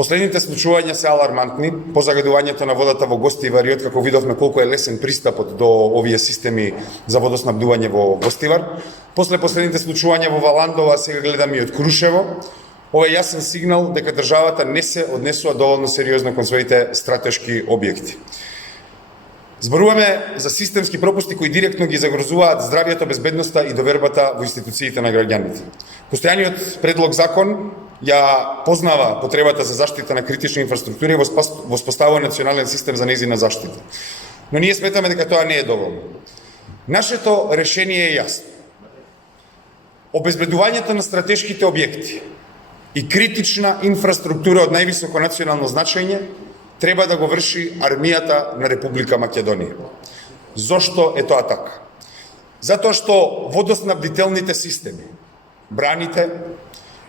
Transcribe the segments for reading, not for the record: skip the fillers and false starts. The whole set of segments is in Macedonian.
Последните случувања се алармантни по загадувањето на водата во Гостивар и откако видовме колку е лесен пристапот до овие системи за водоснабдување во Гостивар. После последните случувања во Валандова, сега гледаме и од Крушево, ова е јасен сигнал дека државата не се однесува доволно сериозно кон своите стратешки објекти. Зборуваме за системски пропусти кои директно ги загрозуваат здравјето, безбедноста и довербата во институциите на граѓаните. Постојаниот предлог закон ја познава потребата за заштита на критична инфраструктура и воспоставува национален систем за нејзина заштита. Но ние сметаме дека тоа не е доволно. Нашето решение е јасно. Обезбедувањето на стратешките објекти и критична инфраструктура од највисоко национално значење треба да го врши армијата на Република Македонија. Зошто е тоа така? Затоа што водоснабдителните системи, браните,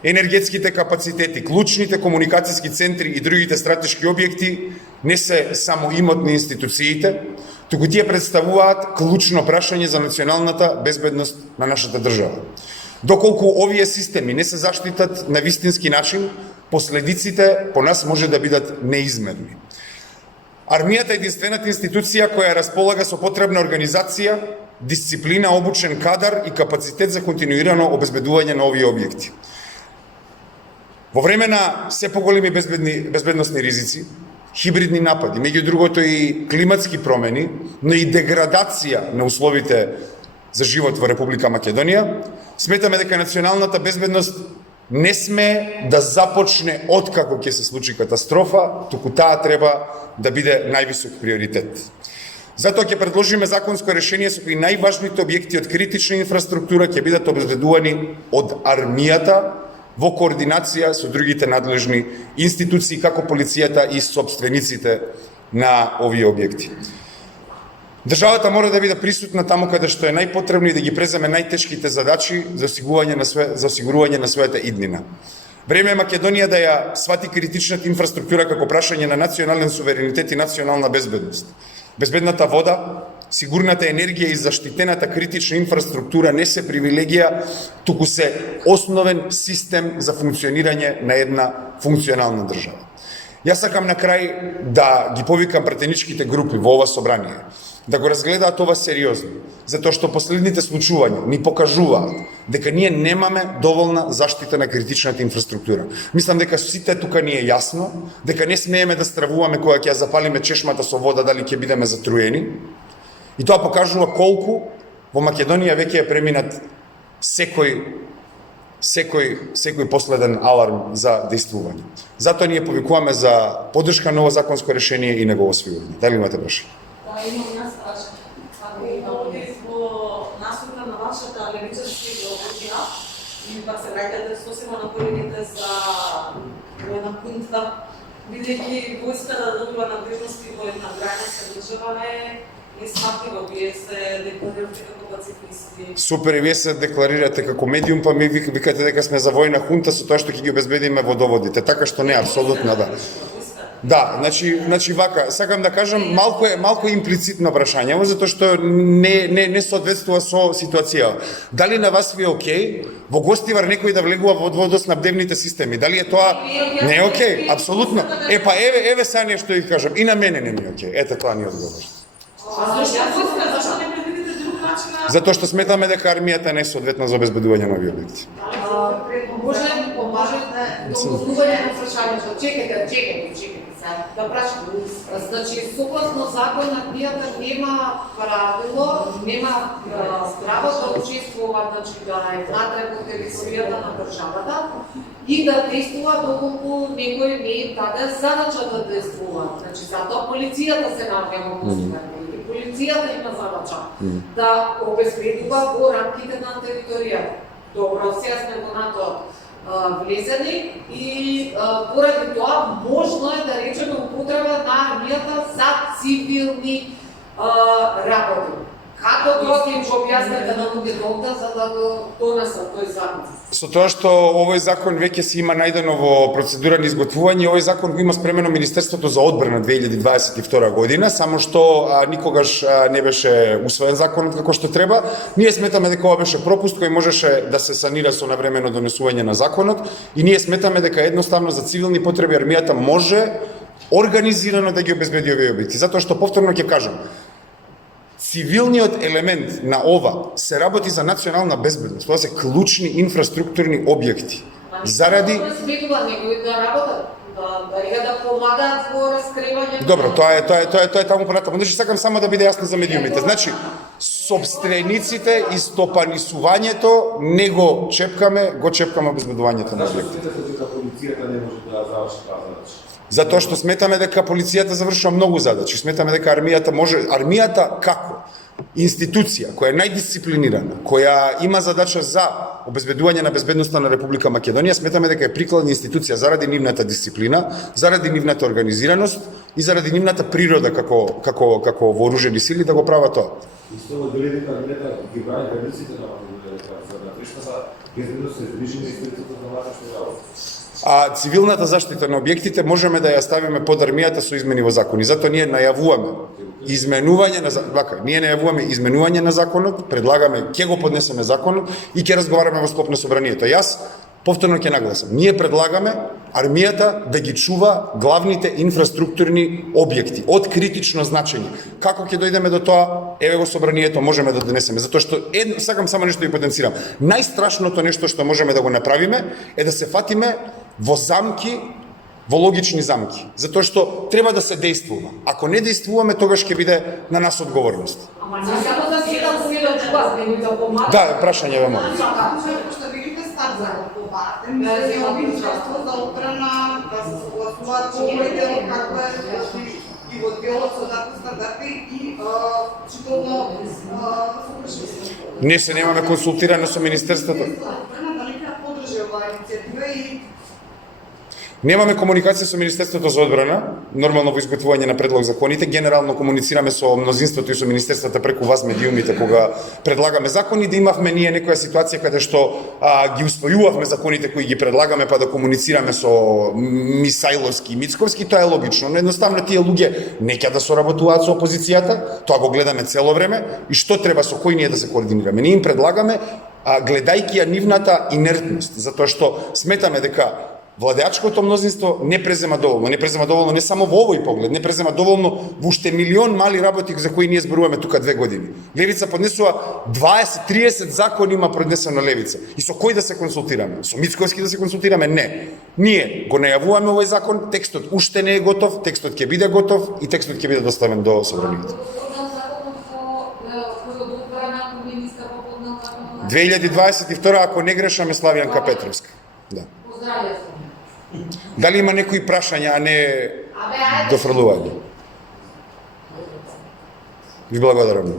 енергетските капацитети, клучните комуникацијски центри и другите стратешки објекти не се само имот на институциите, туку тие представуваат клучно прашање за националната безбедност на нашата држава. Доколку овие системи не се заштитат на вистински начин, последиците по нас може да бидат неизмерни. Армијата е единствената институција која располага со потребна организација, дисциплина, обучен кадар и капацитет за континуирано обезбедување на овие објекти. Во време на се поголеми безбедносни ризици, хибридни напади, меѓу другото и климатски промени, но и деградација на условите за живот во Република Македонија, сметаме дека националната безбедност не сме да започне откако ќе се случи катастрофа, туку таа треба да биде највисок приоритет. Затоа ќе предложиме законско решение со кои најважните објекти од критична инфраструктура ќе бидат обезбедувани од армијата во координација со другите надлежни институции, како полицијата и собствениците на овие објекти. Државата мора да биде присутна таму каде што е најпотребно и да ги преземе најтешките задачи за осигурување на својата иднина. Време е Македонија да ја свати критичната инфраструктура како прашање на национален суверенитет и национална безбедност. Безбедната вода, сигурната енергија и заштитената критична инфраструктура не се привилегија, туку се основен систем за функционирање на една функционална држава. Јас сакам на крај да ги повикам пратеничките групи во ова собрание да го разгледаат ова сериозно, затоа што последните случувања ни покажуваат дека ние немаме доволна заштита на критичната инфраструктура. Мислам дека сите тука ни е јасно, дека не смееме да стравуваме кога ќе ја запалиме чешмата со вода дали ќе бидеме затруени. И тоа покажува колку во Македонија веќе е преминат секој последен аларм за действување. Затоа ние повикуваме за поддршка на ово законско решение и негово освојување. Дали имате прашање? Да, имам јас прашање. Во насока на вашата левичарска идеологија, и пак се враќате сосема на колегите за војна пункта, бидејќи војската добива надежности во една граница држава е несматливо, вие се декларирате како пацифисти. Супер, и вие се декларирате како медиум, па ми викате дека сме за војна хунта со тоа што ќе ги обезбедиме водоводите. Така што не, апсолутно да. Да, значи вака, сакам да кажам, малку имплицитно прашање, затоа што не соодветствува со ситуацијава. Дали на вас ви е окей во Гостивар некој да влегува во водоснабдевните системи? Дали е тоа не е окей? Апсолутно. Па еве сега нешто ви кажам, и на мене не ми е окей. Ете тоа ни одговор. Зашто не предвидите друг начин? Затоа што сметаме дека армијата не е соодветна за обезбедување на овие објекти. Може да ми помажете до одговорање на прашањето. Чекайте. Да прашам. Значи, согласно закон, армијата нема правило, нема право да учествува, значи да е внатре во територијата на државата и да действува доколку некој не им даде задача да действува. Значи, затоа полицијата се наоѓа во постојање. Полицијата има задача да обезбедува во рамките на територијата. Добро, сега сме во НАТО влезени и поради тоа можно е да речеме употреба на армијата за цивилни работи. Како тоа ќе им го објасните на луѓето овде за да го донесат тој закон? Со тоа што овој закон веќе си има најдено во процедура на изготвување, овој закон го има спремено Министерството за одбрана 2022 година, само што никогаш не беше усвоен законот како што треба. Ние сметаме дека ова беше пропуст кој можеше да се санира со навремено донесување на законот и ние сметаме дека едноставно за цивилни потреби армијата може организирано да ги обезбеди овие објекти. Затоа што повторно ќе кажам, цивилниот елемент на ова се работи за национална безбедност. Тоа се клучни инфраструктурни објекти. Заради да работат, да помагаат во раскривање. Добро, тоа е таму понатаму. Значи сакам само да биде јасно за медиумите. Значи собствениците и стопанисувањето не го чепкаме обезбедувањето на објектите. Полицијата не може да заврши таа задача. Затоа што сметаме дека полицијата завршува многу задачи. Сметаме дека армијата како институција која е најдисциплинирана, која има задача за обезбедување на безбедноста на Република Македонија, сметаме дека е прикладна институција заради нивната дисциплина, заради нивната организираност и заради нивната природа како вооружени сили да го прават тоа. Исто во дали дека армијата ги брани границите на за безбедност се движи на институцијата на ватрешни работи. А цивилната заштита на објектите можеме да ја ставиме под армијата со измени во закони. Затоа ние најавуваме изменување на законот, предлагаме, ќе го поднесеме законот и ќе разговараме во склоп на собранието. Јас повторно ќе нагласам. Ние предлагаме армијата да ги чува главните инфраструктурни објекти од критично значење. Како ќе дојдеме до тоа? Еве го собранието, можеме да донесеме. Затоа што сакам само нешто да потенцирам. Најстрашното нешто што можеме да го направиме е да се фатиме во замки, во логични замки. Затоа што треба да се действува. Ако не действуваме, тогаш ќе биде на нас одговорност. Ама не само да си да чуват, него да помагат. Да, прашање ве молам. Што видите стар закон побарате, Министерство за одбрана да се согласуваат со овој дел како е и во делот со дату стандарди и читално Не се немаме консултирано со Министерството. Дали ќе поддржи оваа иницијатива и Немаме комуникација со Министерството за одбрана, нормално во изготвување на предлог законите, генерално комуницираме со мнозинството и со министерствата преку вас медиумите кога предлагаме закони, да имавме ние некоја ситуација каде што ги усвојувавме законите кои ги предлагаме па да комуницираме со Мисајловски и Мицковски, тоа е логично, но едноставно тие луѓе не ќе да соработуваат со опозицијата, тоа го гледаме цело време и што треба со кој ние да се координираме. Ние им предлагаме гледајќи ја нивната инертност, затоа што сметаме дека владеачкото мнозинство не презема доволно не само во овој поглед, не презема доволно во уште милион мали работи за кои ние зборуваме тука 2 години. Левица поднесува 20-30 закони има поднесено Левица. И со кој да се консултираме? Со Мицковски да се консултираме? Не. Ние го најавуваме овој закон, текстот уште не е готов, текстот ќе биде готов и текстот ќе биде доставен до собранието. 2022, ако не грешаме, Славјанка Петровска. Да. Дали има некои прашања, а не дофрлување? Ви благодарам.